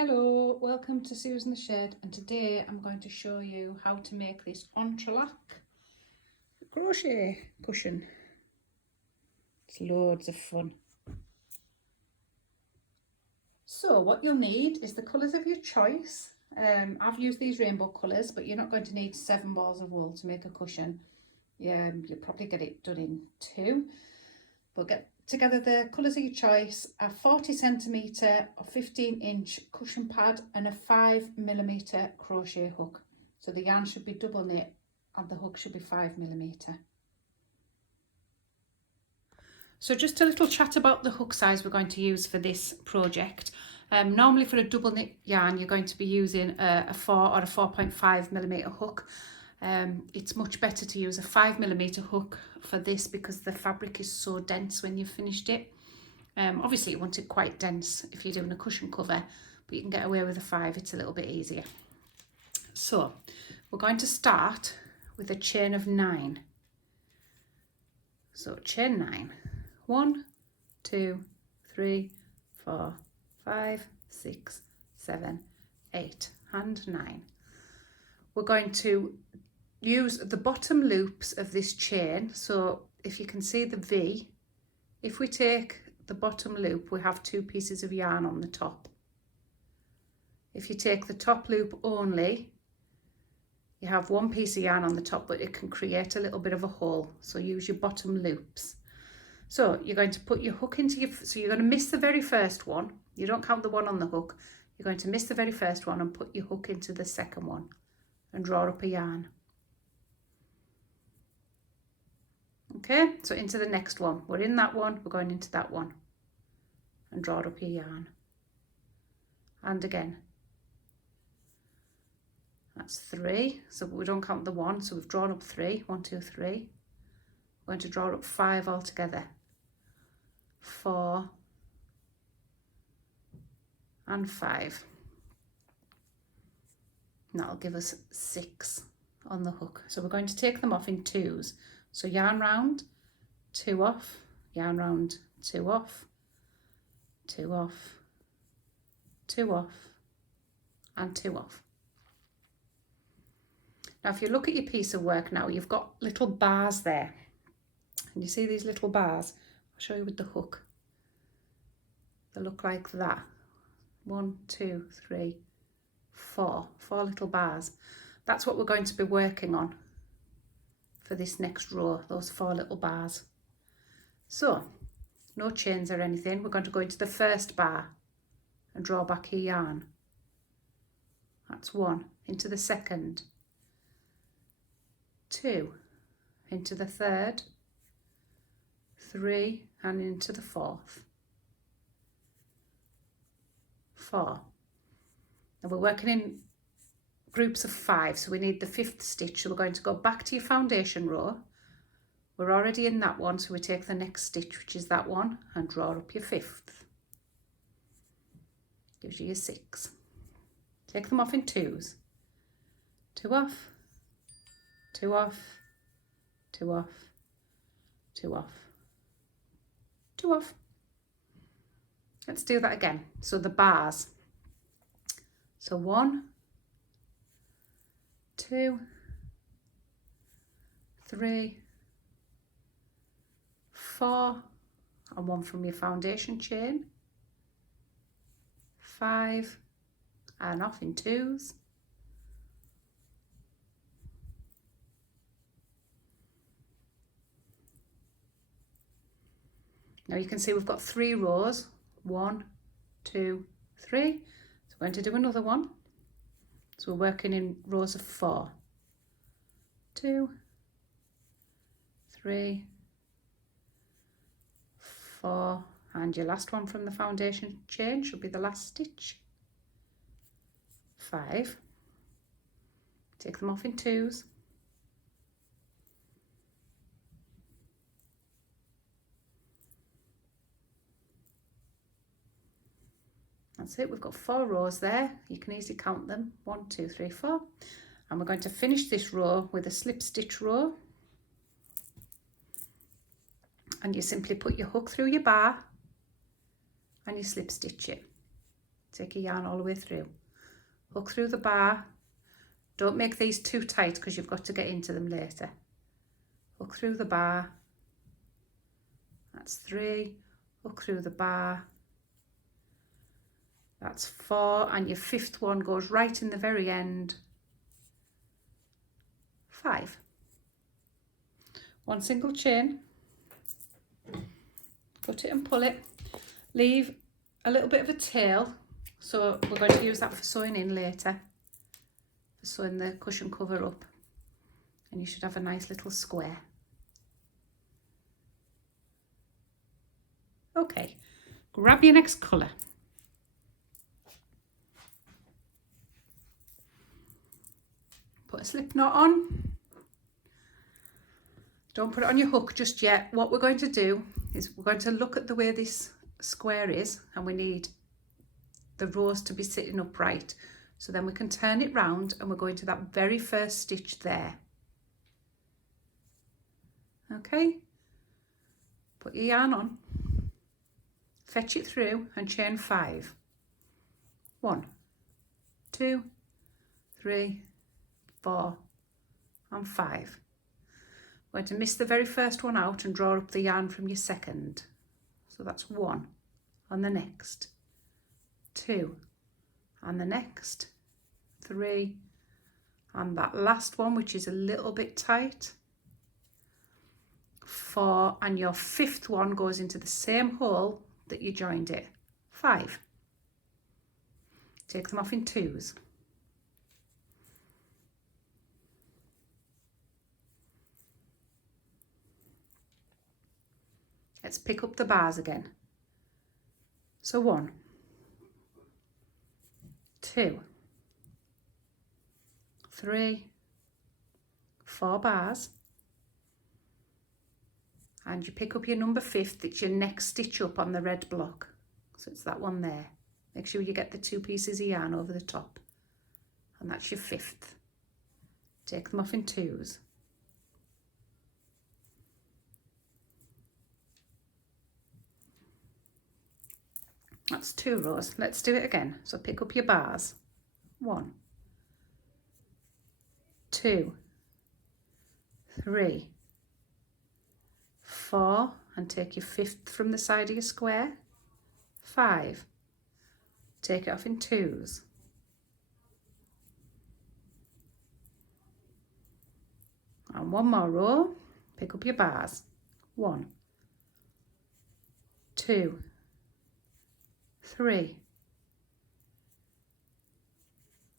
Hello, welcome to Susan the Shed, and today I'm going to show you how to make this Entrelac crochet cushion. It's loads of fun. So what you'll need is the colours of your choice. I've used these rainbow colours, but you're not going to need 7 balls of wool to make a cushion. You'll probably get it done in 2. But get together the colours of your choice, a 40cm or 15-inch cushion pad and a 5mm crochet hook. So the yarn should be double knit and the hook should be 5mm. So just a little chat about the hook size we're going to use for this project. Normally for a double knit yarn you're going to be using a 4 or a 4.5mm hook. It's much better to use a 5mm hook for this because the fabric is so dense when you've finished it. Obviously you want it quite dense if you're doing a cushion cover, but you can get away with a 5, it's a little bit easier. So we're going to start with a chain of 9. So chain 9. 1, 2, 3, 4, 5, 6, 7, 8 and 9. We're going to use the bottom loops of this chain. So if you can see the V, if we take the bottom loop, we have 2 pieces of yarn on the top. If you take the top loop only, you have 1 piece of yarn on the top, but it can create a little bit of a hole. So use your bottom loops. So you're going to put your hook into your, so you're going to miss the very first one. You don't count the one on the hook. You're going to miss the very first one and put your hook into the second one and draw up a yarn. Okay, so into the next one. We're in that one, we're going into that one and draw up your yarn. And again. That's 3, so we don't count the 1, so we've drawn up 3. 1, 2, 3. We're going to draw up 5 altogether. 4 and 5. And that'll give us 6 on the hook. So we're going to take them off in 2s. So yarn round, 2 off, yarn round, 2 off, 2 off, 2 off and 2 off. Now if you look at your piece of work now, you've got little bars there. And you see these little bars? I'll show you with the hook. They look like that. 1, 2, 3, 4. 4 little bars. That's what we're going to be working on for this next row, those 4 little bars. So, no chains or anything. We're going to go into the first bar and draw back your yarn. That's 1. Into the second. 2. Into the third. 3 and into the fourth. 4. Now we're working in groups of 5, so we need the 5th stitch. So we're going to go back to your foundation row. We're already in that one, so we take the next stitch, which is that one, and draw up your 5th. Gives you your 6. Take them off in 2s. 2 off, 2 off, 2 off, 2 off, 2 off. Let's do that again. So the bars. So 1, 2, 3, 4, and 1 from your foundation chain. 5, and off in 2s. Now you can see we've got 3 rows. 1, 2, 3. So we're going to do another one. So we're working in rows of 4. 2, 3, 4, and your last one from the foundation chain should be the last stitch. 5. Take them off in 2s. That's it, we've got 4 rows there. You can easily count them. 1, 2, 3, 4. And we're going to finish this row with a slip stitch row. And you simply put your hook through your bar and you slip stitch it. take your yarn all the way through, hook through the bar. Don't make these too tight because you've got to get into them later. Hook through the bar, that's 3, hook through the bar, that's 4, and your 5th one goes right in the very end, 5. 1 single chain, cut it and pull it, leave a little bit of a tail, so we're going to use that for sewing in later, for sewing the cushion cover up, and you should have a nice little square. Okay, grab your next colour. Put a slip knot on. Don't put it on your hook just yet. What we're going to do is we're going to look at the way this square is, and we need the rows to be sitting upright. So then we can turn it round and we're going to that very first stitch there. Okay, put your yarn on, fetch it through and chain 5. 1, 2, 3, 4 and 5. We're going to miss the very first one out and draw up the yarn from your second. So that's 1 on the next, 2 on the next, 3 on that last one, which is a little bit tight, 4, and your 5th one goes into the same hole that you joined it, 5. Take them off in 2s. Let's pick up the bars again. So 1, 2, 3, 4 bars, and you pick up your number 5th, it's your next stitch up on the red block, so it's that one there. Make sure you get the 2 pieces of yarn over the top, and that's your 5th. Take them off in 2s. That's 2 rows. Let's do it again. So pick up your bars. 1, 2, 3, 4, and take your 5th from the side of your square. 5. Take it off in 2s. And 1 more row. Pick up your bars. 1, 2, 3,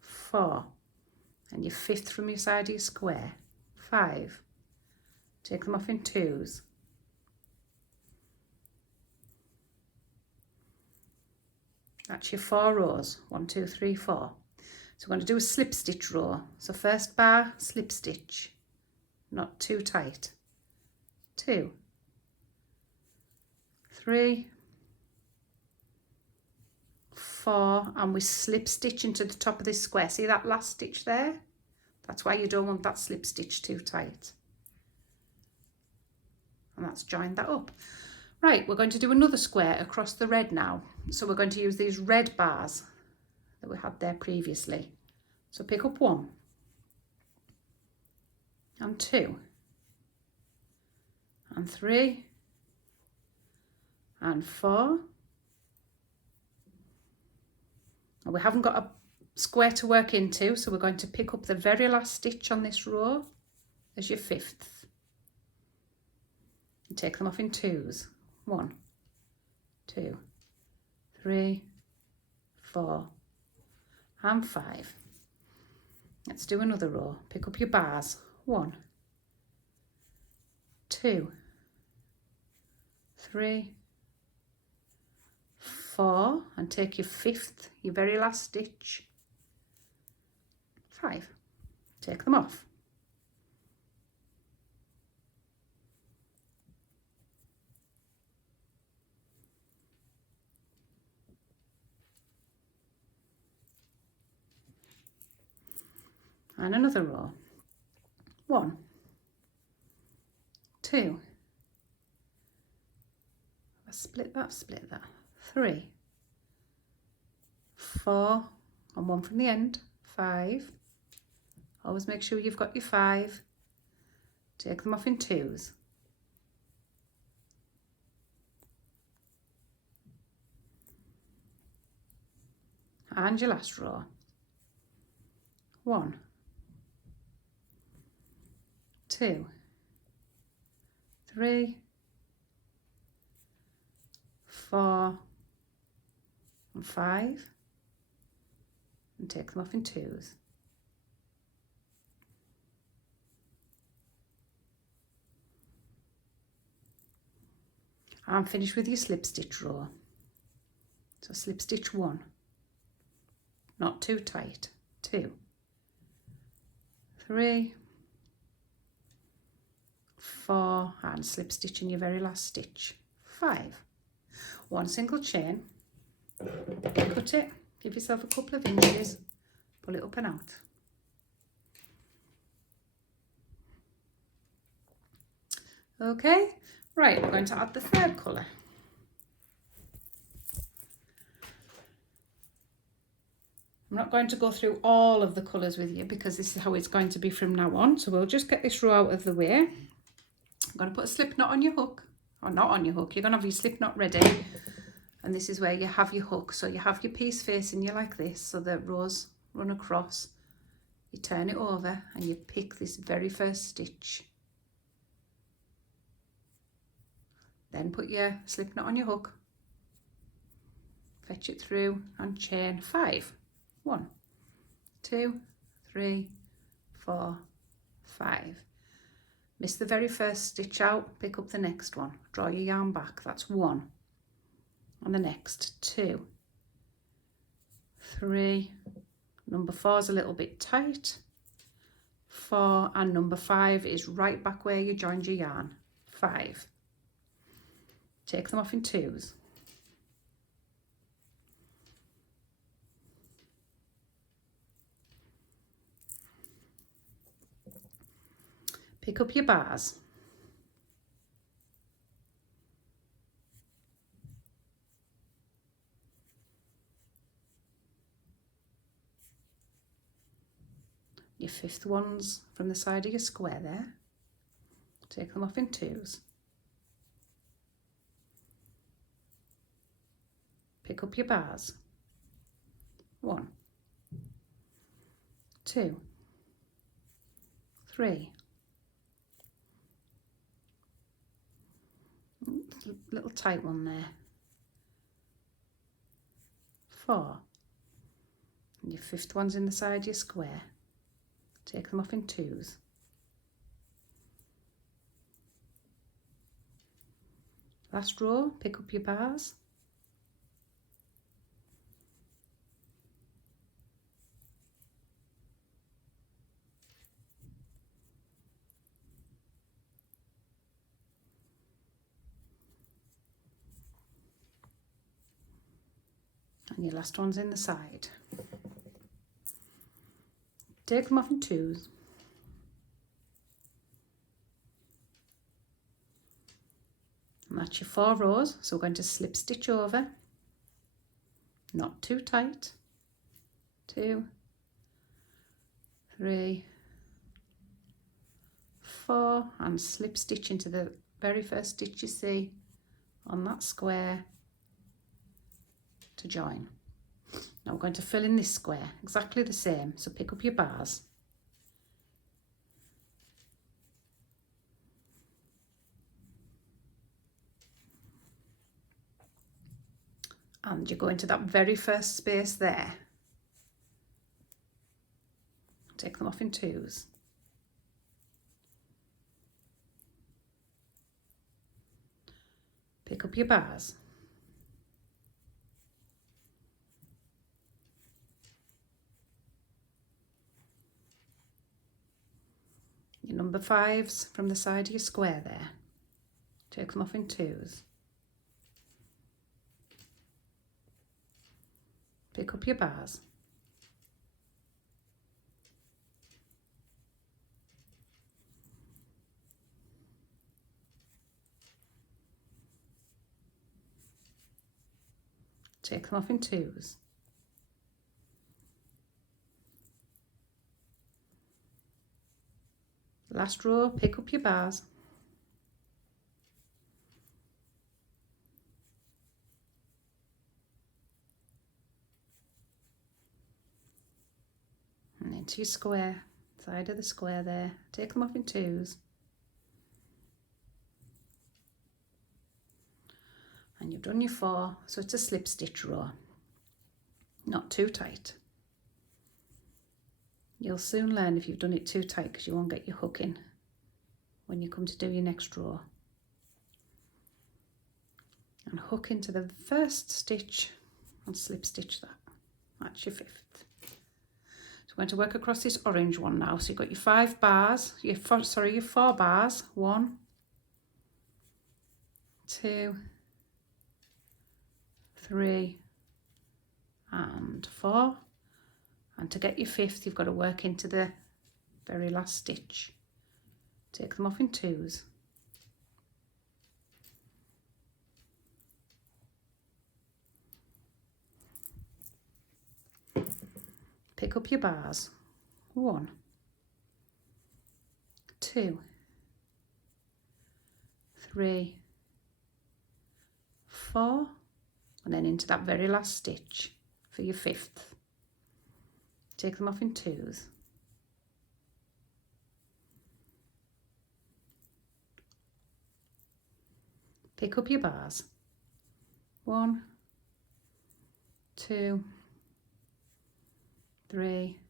4, and your 5th from your side of your square. 5. Take them off in 2s. That's your 4 rows. 1, 2, 3, 4. So we're going to do a slip stitch row. So first bar, slip stitch, not too tight. 2, 3, 4, and we slip stitch into the top of this square. See that last stitch there? That's why you don't want that slip stitch too tight. And that's joined that up. Right, we're going to do another square across the red now. So we're going to use these red bars that we had there previously. So pick up 1 and 2 and 3 and 4. And we haven't got a square to work into, so we're going to pick up the very last stitch on this row as your 5th. And take them off in 2s. 1, 2, 3, 4 and 5. Let's do another row. Pick up your bars. 1, 2, 3, 4, and take your 5th, your very last stitch. 5. Take them off. And another row. 1, 2, split that, 3, 4 and 1 from the end, 5. Always make sure you've got your 5. Take them off in 2s. And your last row. 1, 2, 3, 4 and 5, and take them off in 2s. And finish with your slip stitch row. So slip stitch 1, not too tight, 2, 3, 4, and slip stitch in your very last stitch, 5. 1 single chain, cut it, give yourself a couple of inches, pull it up and out. Okay, right, we're going to add the third colour. I'm not going to go through all of the colours with you because this is how it's going to be from now on. So we'll just get this row out of the way. I'm going to put a slip knot on your hook, or not on your hook. You're going to have your slip knot ready. And this is where you have your hook. So you have your piece facing you like this, so the rows run across. You turn it over and you pick this very first stitch. Then put your slip knot on your hook. Fetch it through and chain 5. 1, 2, 3, 4, 5. Miss the very first stitch out, pick up the next one. Draw your yarn back, that's 1. And the next 2, 3. Number 4 is a little bit tight. 4, and number 5 is right back where you joined your yarn. 5. Take them off in 2s. Pick up your bars. Your 5th ones from the side of your square there. Take them off in 2s. Pick up your bars. 1, 2, 3. Little tight one there. 4. And your 5th one's in the side of your square. Take them off in 2s. Last row, pick up your bars. And your last one's in the side. Take them off in 2s. And that's your 4 rows. So we're going to slip stitch over, not too tight. 2, 3, 4, and slip stitch into the very first stitch you see on that square to join. Now we're going to fill in this square exactly the same, so pick up your bars. And you go into that very first space there. Take them off in 2s. Pick up your bars. Your number 5s from the side of your square there. Take them off in 2s. Pick up your bars. Take them off in 2s. Last row, pick up your bars. And into your square, side of the square there. Take them off in twos. And you've done your 4, so it's a slip stitch row. Not too tight. You'll soon learn if you've done it too tight because you won't get your hook in when you come to do your next row. And hook into the first stitch and slip stitch that. That's your 5th. So we're going to work across this orange one now. So you've got your 5 bars, your 4 bars. 1, 2, 3 and 4. And to get your 5th, you've got to work into the very last stitch. Take them off in twos. Pick up your bars. 1, 2, 3, 4, and then into that very last stitch for your 5th. Take them off in twos. Pick up your bars. 1, 2, 3,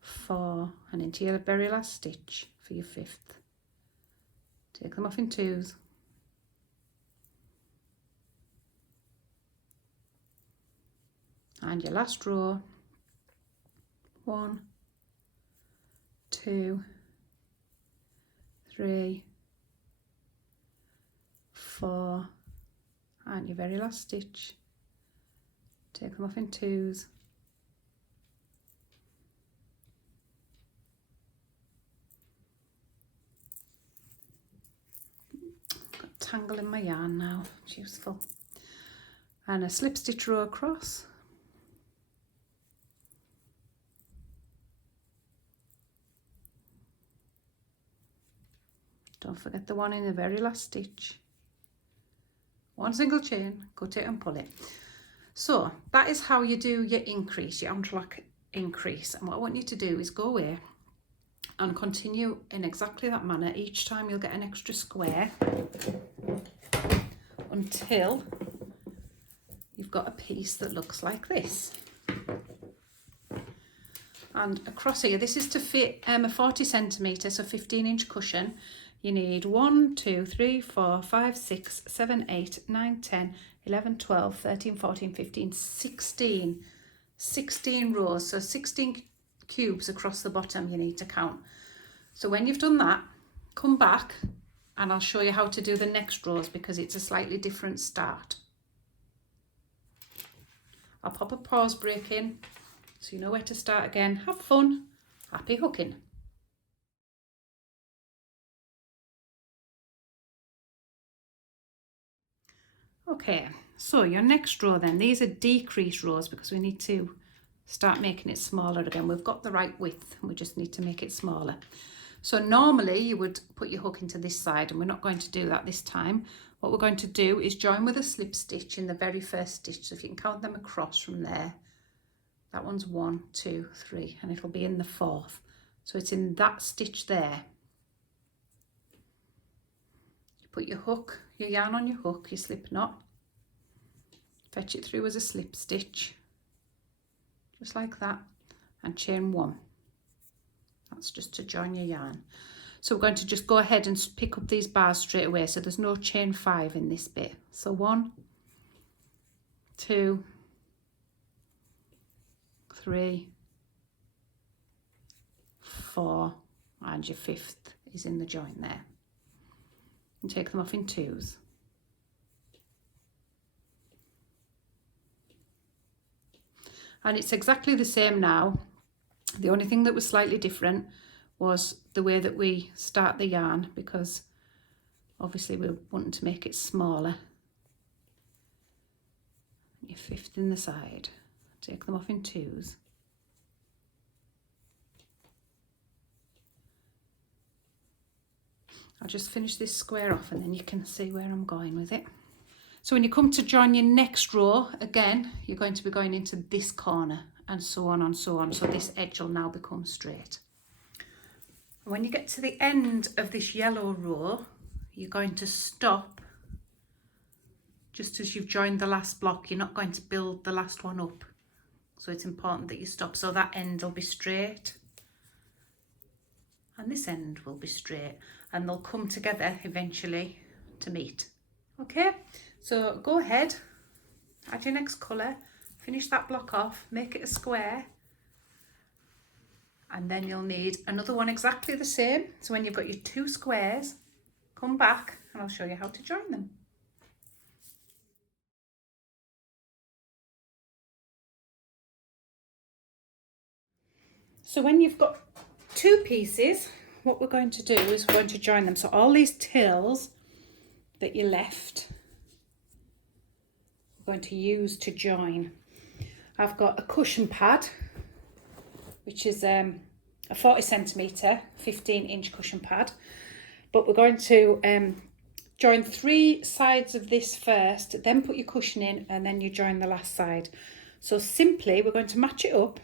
4, and into your very last stitch for your 5th. Take them off in twos. And your last row. 1, 2, 3, 4, and your very last stitch. Take them off in twos. Got a tangle in my yarn now, it's useful. And a slip stitch row across. Don't forget the one in the very last stitch. 1 single chain, cut it and pull it. So that is how you do your increase, your entrelac increase. And what I want you to do is go away and continue in exactly that manner. Each time you'll get an extra square until you've got a piece that looks like this. And across here, this is to fit a 40 centimetre, so 15-inch cushion. You need 1, 2, 3, 4, 5, 6, 7, 8, 9, 10, 11, 12, 13, 14, 15, 16 rows. So 16 cubes across the bottom you need to count. So when you've done that, come back and I'll show you how to do the next rows because it's a slightly different start. I'll pop a pause break in so you know where to start again. Have fun, happy hooking. Okay, so your next row then, these are decrease rows because we need to start making it smaller again. We've got the right width, we just need to make it smaller. So normally you would put your hook into this side and we're not going to do that this time. What we're going to do is join with a slip stitch in the very first stitch. So if you can count them across from there, that one's 1, 2, 3, and it'll be in the 4th. So it's in that stitch there. You put your hook, your yarn on your hook, your slip knot, fetch it through as a slip stitch, just like that, and chain 1. That's just to join your yarn. So we're going to just go ahead and pick up these bars straight away, so there's no chain 5 in this bit. So 1, 2, 3, 4, and your 5th is in the join there. And take them off in twos. And it's exactly the same now. The only thing that was slightly different was the way that we start the yarn, because obviously we're wanting to make it smaller. Your 5th in the side. Take them off in twos. I'll just finish this square off and then you can see where I'm going with it. So when you come to join your next row, again, you're going to be going into this corner and so on and so on. So this edge will now become straight. And when you get to the end of this yellow row, you're going to stop just as you've joined the last block. You're not going to build the last one up. So it's important that you stop. So that end will be straight. And this end will be straight. And they'll come together eventually to meet. Okay, so go ahead, add your next colour, finish that block off, make it a square. And then you'll need another one exactly the same. So when you've got your 2 squares, come back and I'll show you how to join them. So when you've got 2 pieces, what we're going to do is we're going to join them. So all these tails that you left, we're going to use to join. I've got a cushion pad, which is a 40 centimetre, 15-inch cushion pad. But we're going to join 3 sides of this first, then put your cushion in, and then you join the last side. So simply, we're going to match it up.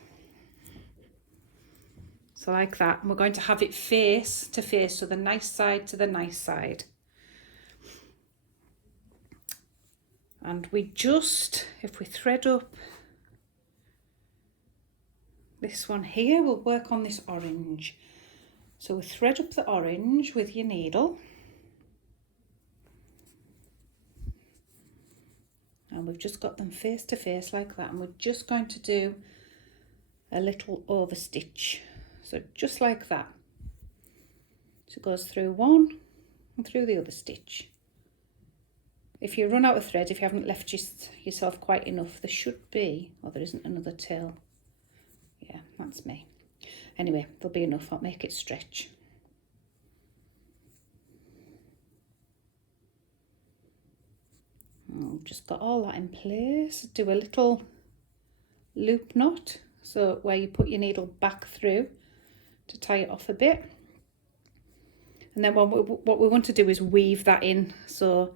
So like that, and we're going to have it face to face, so the nice side to the nice side. And we just, if we thread up this one here, we'll work on this orange. So we thread up the orange with your needle. And we've just got them face to face like that. And we're just going to do a little over stitch. So just like that. So it goes through one and through the other stitch. If you run out of thread, if you haven't left yourself quite enough, there should be, or there isn't another tail. Yeah, that's me. Anyway, there'll be enough. I'll make it stretch. I've just got all that in place. Do a little loop knot, so where you put your needle back through to tie it off a bit. And then what we want to do is weave that in. So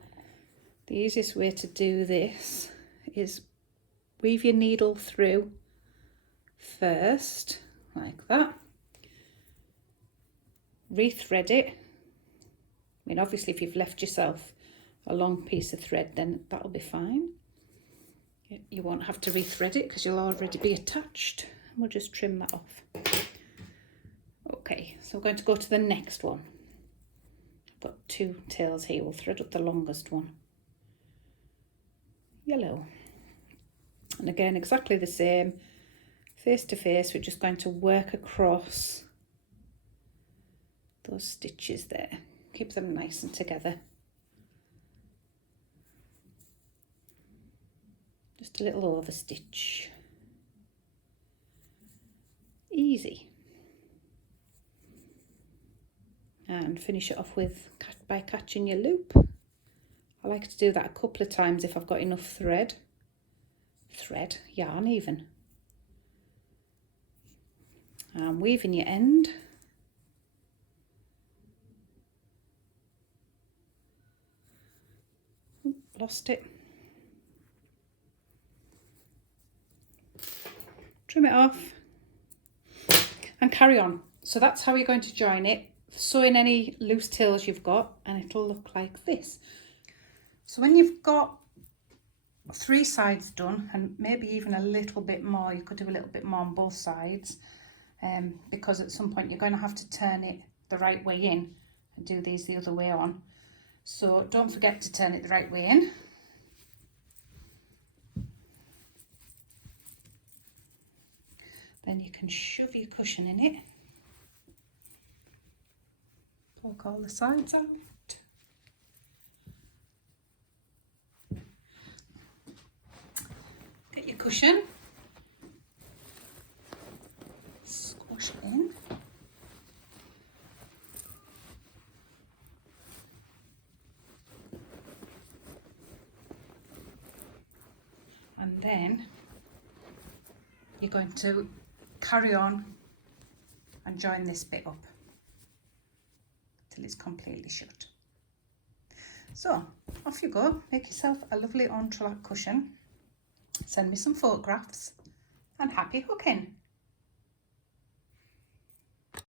the easiest way to do this is weave your needle through first, like that. Rethread it. I mean, obviously if you've left yourself a long piece of thread, then that'll be fine. You won't have to rethread it because you'll already be attached. We'll just trim that off. Okay, so we're going to go to the next one. I've got 2 tails here. We'll thread up the longest one. Yellow. And again, exactly the same. Face to face, we're just going to work across those stitches there. Keep them nice and together. Just a little over stitch. Easy. And finish it off with by catching your loop. I like to do that a couple of times if I've got enough yarn even. And weaving your end. Lost it. Trim it off and carry on. So that's how you're going to join it. Sew in any loose tails you've got and it'll look like this. So when you've got 3 sides done, and maybe even a little bit more, you could do a little bit more on both sides, because at some point you're going to have to turn it the right way in and do these the other way on. So don't forget to turn it the right way in. Then you can shove your cushion in it. Poke all the sides out. Get your cushion. Squash it in. And then you're going to carry on and join this bit up till it's completely shut. So off you go, make yourself a lovely entrelac cushion, send me some photographs, and happy hooking!